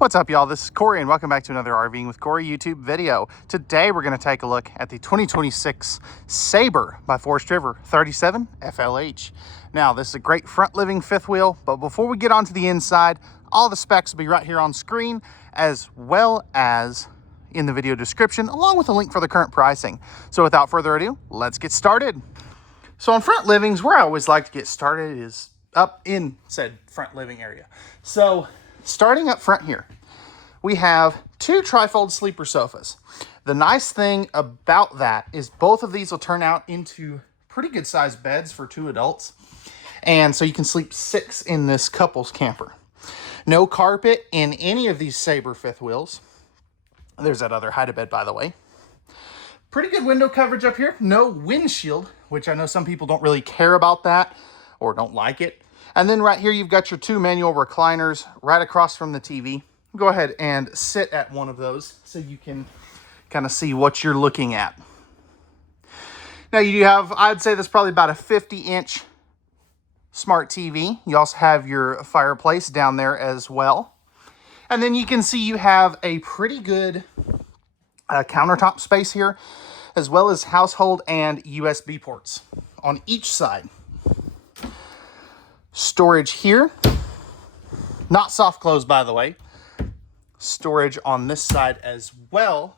What's up, y'all? This is Cory, and welcome back to another RVing with Cory YouTube video. Today, we're going to take a look at the 2026 Sabre by Forest River 37 FLH. Now, this is a great front living fifth wheel, but before we get onto the inside, all the specs will be right here on screen, as well as in the video description, along with a link for the current pricing. So without further ado, let's get started. So on front livings, where I always like to get started is up in said front living area. So starting up front here, we have two trifold sleeper sofas. The nice thing about that is both of these will turn out into pretty good sized beds for two adults. And so you can sleep six in this couples camper. No carpet in any of these Sabre fifth wheels. There's that other hide-a-bed, by the way. Pretty good window coverage up here. No windshield, which I know some people don't really care about that or don't like it. And then right here, you've got your two manual recliners right across from the TV. Go ahead and sit at one of those so you can kind of see what you're looking at. Now you do have, I'd say that's probably about a 50-inch smart TV. You also have your fireplace down there as well. And then you can see you have a pretty good countertop space here, as well as household and USB ports on each side. Storage here, not soft close, by the way. Storage on this side as well.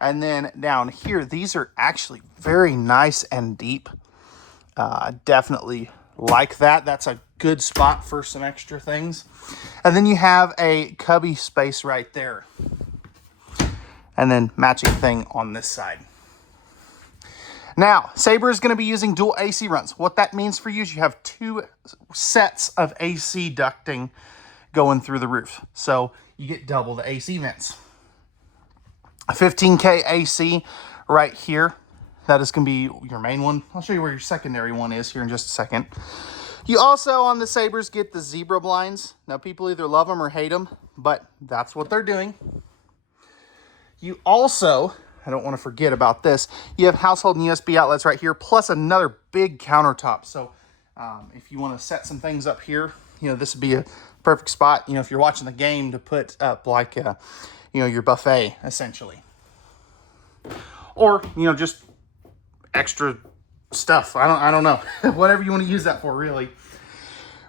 And then down here, these are actually very nice and deep. Definitely like that. That's a good spot for some extra things. And then you have a cubby space right there. And then matching thing on this side. Now, Sabre is going to be using dual AC runs. What that means for you is you have two sets of AC ducting going through the roof. So you get double the AC vents. A 15K AC right here. That is going to be your main one. I'll show you where your secondary one is here in just a second. You also, on the Sabres, get the zebra blinds. Now, people either love them or hate them, but that's what they're doing. You also, I don't want to forget about this, you have household and USB outlets right here, plus another big countertop. So if you want to set some things up here, you know, this would be a perfect spot, you know, if you're watching the game, to put up like, you know, your buffet, essentially. Or, you know, just extra stuff. I don't know. Whatever you want to use that for, really.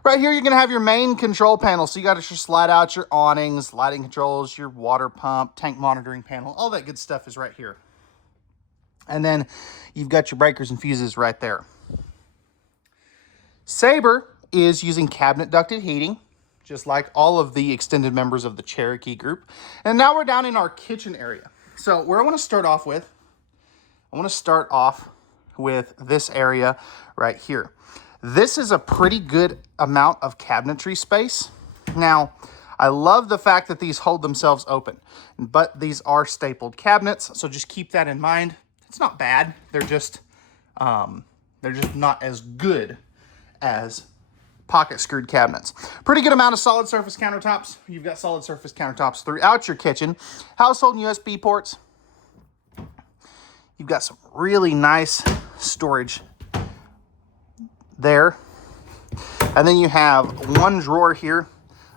Right here, you're going to have your main control panel. So you got to just slide out your awnings, lighting controls, your water pump, tank monitoring panel. All that good stuff is right here. And then you've got your breakers and fuses right there. Sabre is using cabinet ducted heating, just like all of the extended members of the Cherokee group. And now we're down in our kitchen area. So where I want to start off with, this area right here. This is a pretty good amount of cabinetry space. Now, I love the fact that these hold themselves open, but these are stapled cabinets, so just keep that in mind. It's not bad. They're just not as good as pocket screwed cabinets. Pretty good amount of solid surface countertops. You've got solid surface countertops throughout your kitchen. Household and USB ports. You've got some really nice storage there. And then you have one drawer here,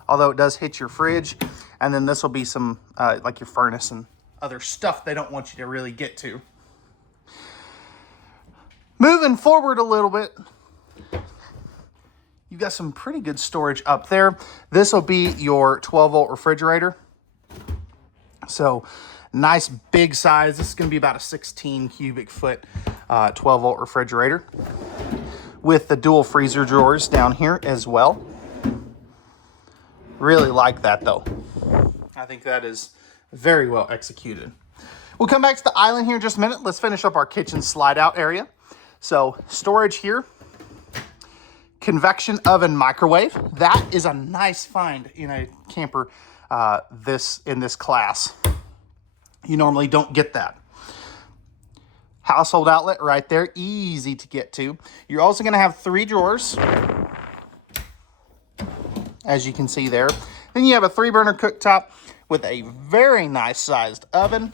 although it does hit your fridge. And then this will be some, like your furnace and other stuff they don't want you to really get to. Moving forward a little bit, you've got some pretty good storage up there. This will be your 12-volt refrigerator. So nice big size. This is going to be about a 16 cubic foot 12-volt refrigerator with the dual freezer drawers down here as well. Really like that, though. I think that is very well executed. We'll come back to the island here in just a minute. Let's finish up our kitchen slide out area. So storage here. Convection oven microwave. That is a nice find in a camper in this class. You normally don't get that. Household outlet right there, easy to get to. You're also going to have 3 drawers, as you can see there. Then you have a 3-burner cooktop with a very nice sized oven.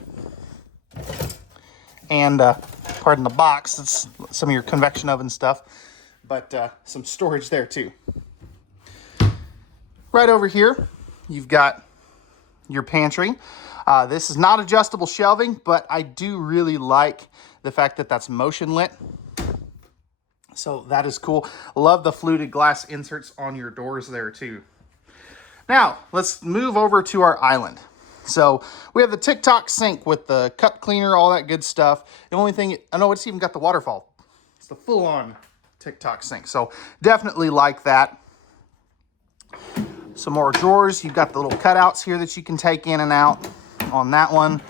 And, pardon the box, it's some of your convection oven stuff, but some storage there too. Right over here, you've got your pantry. This is not adjustable shelving, but I do really like the fact that that's motion lit. So that is cool. Love the fluted glass inserts on your doors there too. Now, let's move over to our island. So we have the TikTok sink with the cup cleaner, all that good stuff. The only thing, I know it's even got the waterfall. It's the full-on TikTok sink. So definitely like that. Some more drawers. You've got the little cutouts here that you can take in and out on that one,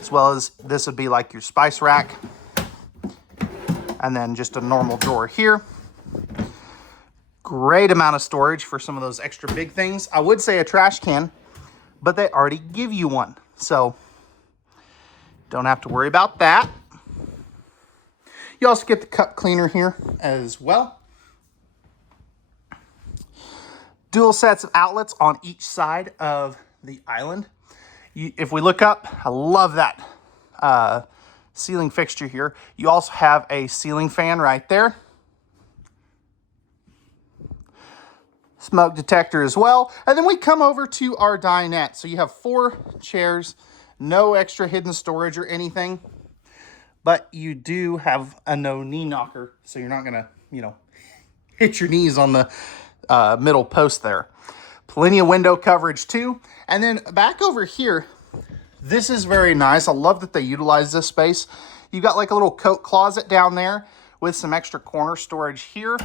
as well as this would be like your spice rack. And then just a normal drawer here. Great amount of storage for some of those extra big things. I would say a trash can, but they already give you one. So don't have to worry about that. You also get the cup cleaner here as well. Dual sets of outlets on each side of the island. If we look up, I love that ceiling fixture here. You also have a ceiling fan right there. Smoke detector as well. And then we come over to our dinette. So you have 4 chairs, no extra hidden storage or anything, but you do have a no knee knocker. So you're not gonna, hit your knees on the middle post there. Plenty of window coverage too. And then back over here, this is very nice. I love that they utilize this space. You've got like a little coat closet down there with some extra corner storage here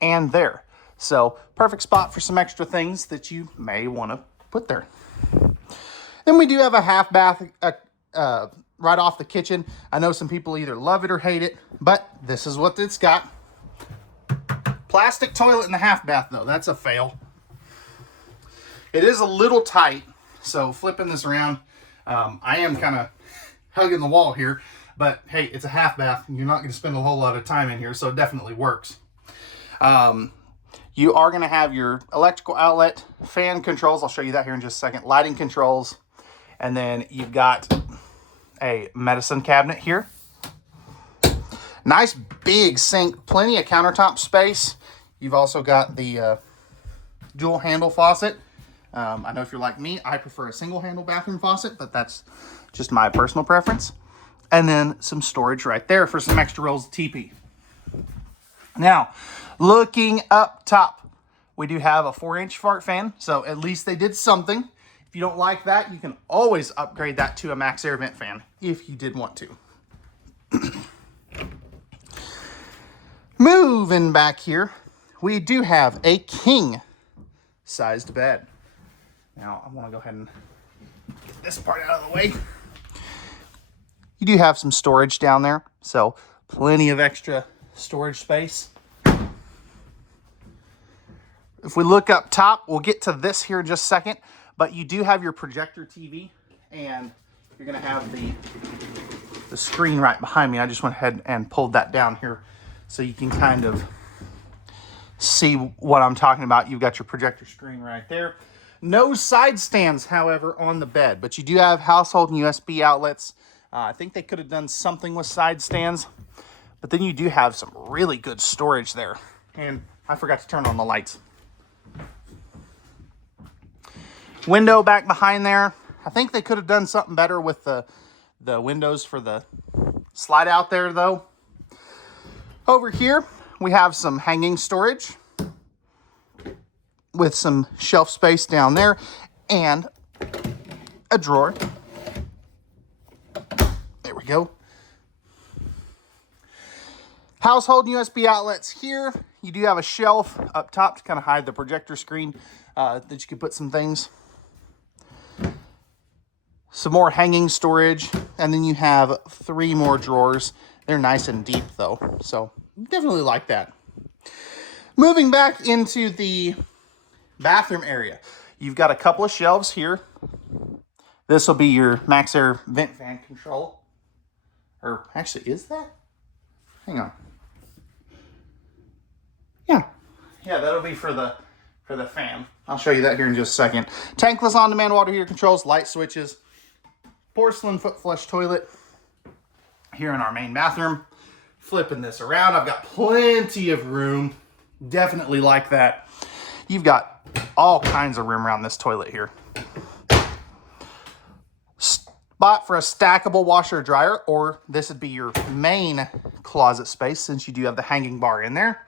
and there. So perfect spot for some extra things that you may want to put there. Then we do have a half bath right off the kitchen. I know some people either love it or hate it, but this is what it's got. Plastic toilet in the half bath though, that's a fail. It is a little tight, so flipping this around, I am kind of hugging the wall here, but hey, it's a half bath and you're not going to spend a whole lot of time in here, so it definitely works. You are going to have your electrical outlet, fan controls, I'll show you that here in just a second, lighting controls, and then you've got a medicine cabinet here. Nice big sink, plenty of countertop space. You've also got the dual handle faucet. I know if you're like me, I prefer a single handle bathroom faucet, but that's just my personal preference. And then some storage right there for some extra rolls of TP. Now, looking up top, we do have a 4-inch fart fan, so at least they did something. If you don't like that, you can always upgrade that to a max air vent fan if you did want to. Moving back here, we do have a king-sized bed. Now, I want to go ahead and get this part out of the way. You do have some storage down there, so plenty of extra storage space. If we look up top, we'll get to this here in just a second, but you do have your projector TV, and you're going to have the screen right behind me. I just went ahead and pulled that down here so you can kind of see what I'm talking about. You've got your projector screen right there. No side stands, however, on the bed, but you do have household and USB outlets. I think they could have done something with side stands, but then you do have some really good storage there. And I forgot to turn on the lights. Window back behind there. I think they could have done something better with the windows for the slide out there, though. Over here, we have some hanging storage with some shelf space down there and a drawer. There we go. Household USB outlets here. You do have a shelf up top to kind of hide the projector screen that you can put some things. Some more hanging storage, and then you have 3 more drawers. They're nice and deep though, so definitely like that. Moving back into the bathroom area, you've got a couple of shelves here. This will be your max air vent fan control. Or actually, is that? Hang on. Yeah, that'll be for the fan. I'll show you that here in just a second. Tankless on-demand water heater controls, light switches, porcelain foot flush toilet here in our main bathroom. Flipping this around, I've got plenty of room. Definitely like that. You've got all kinds of room around this toilet here. Spot for a stackable washer or dryer, or this would be your main closet space since you do have the hanging bar in there.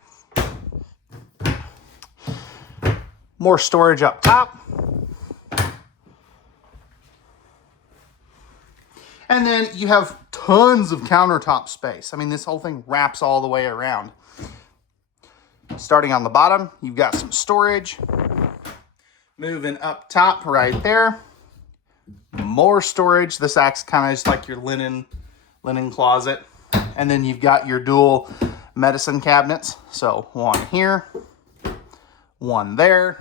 More storage up top. And then you have tons of countertop space. I mean, this whole thing wraps all the way around. Starting on the bottom, you've got some storage. Moving up top right there. More storage. This acts kind of just like your linen closet. And then you've got your dual medicine cabinets. So one here, one there.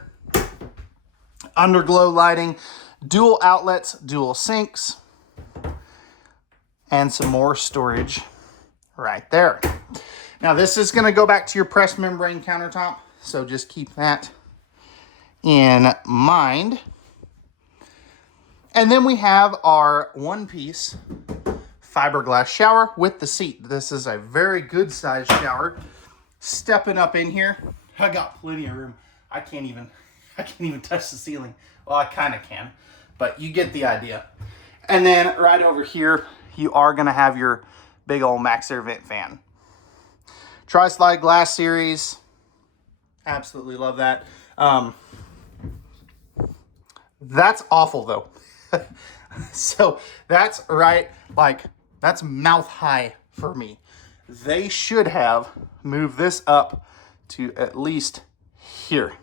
Underglow lighting, dual outlets, dual sinks, and some more storage right there. Now this is going to go back to your pressed membrane countertop, so just keep that in mind. And then we have our one-piece fiberglass shower with the seat. This is a very good sized shower. Stepping up in here, I got plenty of room. I can't even touch the ceiling. Well, I kind of can, but you get the idea. And then right over here, you are going to have your big old Maxxair vent fan. Tri-slide glass series. Absolutely love that. That's awful though. So that's right, like that's mouth high for me. They should have moved this up to at least here.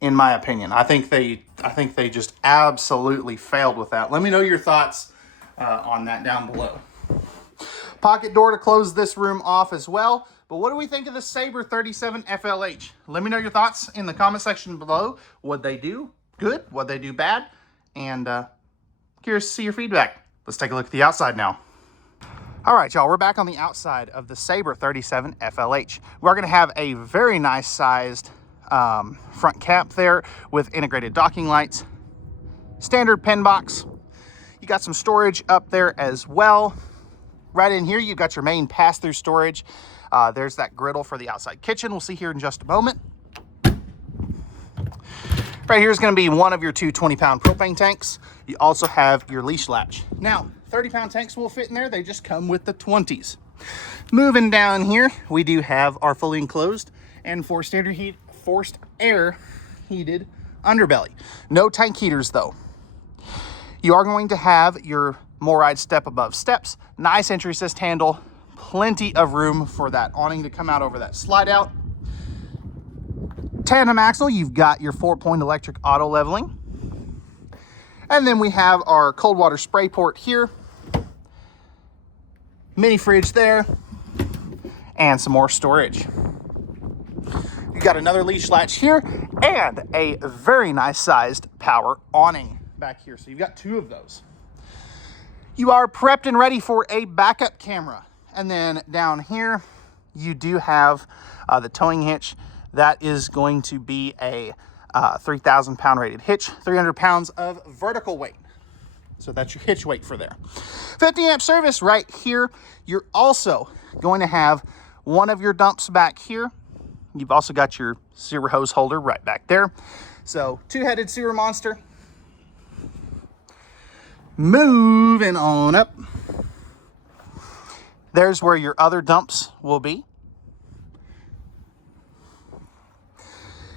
In my opinion, I think they just absolutely failed with that. Let me know your thoughts on that down below. Pocket door to close this room off as well. But what do we think of the Sabre 37 FLH? Let me know your thoughts in the comment section below. What'd they do good? What'd they do bad? And curious to see your feedback. Let's take a look at the outside now. All right, y'all, we're back on the outside of the Sabre 37 FLH. We're gonna have a very nice sized front cap there with integrated docking lights, standard pen box. You got some storage up there as well. Right in here, you've got your main pass-through storage. There's that griddle for the outside kitchen. We'll see here in just a moment. Right here is going to be one of your two 20-pound propane tanks. You also have your leash latch. Now, 30-pound tanks will fit in there. They just come with the 20s. Moving down here, we do have our fully enclosed and forced air heated underbelly. No tank heaters though. You are going to have your Moride step above steps, nice entry assist handle, plenty of room for that awning to come out over that slide out. Tandem axle, you've got your 4-point electric auto leveling. And then we have our cold water spray port here. Mini fridge there. And some more storage. You've got another leash latch here and a very nice sized power awning back here. So you've got two of those. You are prepped and ready for a backup camera. And then down here, you do have the towing hitch. That is going to be a 3,000 pound rated hitch, 300 pounds of vertical weight. So that's your hitch weight for there. 50 amp service right here. You're also going to have one of your dumps back here. You've also got your sewer hose holder right back there. So two-headed sewer monster. Moving on up. There's where your other dumps will be.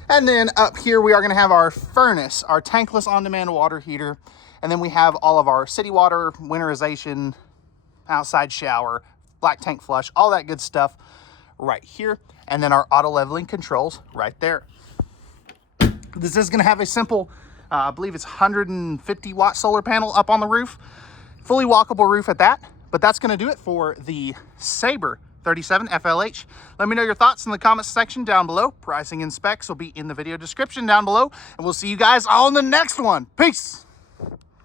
And then up here, we are going to have our furnace, our tankless on-demand water heater. And then we have all of our city water, winterization, outside shower, black tank flush, all that good stuff right here. And then our auto leveling controls right there. This is going to have a simple, I believe it's 150 watt solar panel up on the roof. Fully walkable roof at that. But that's going to do it for the Sabre 37 FLH. Let me know your thoughts in the comments section down below. Pricing and specs will be in the video description down below. And we'll see you guys on the next one. Peace.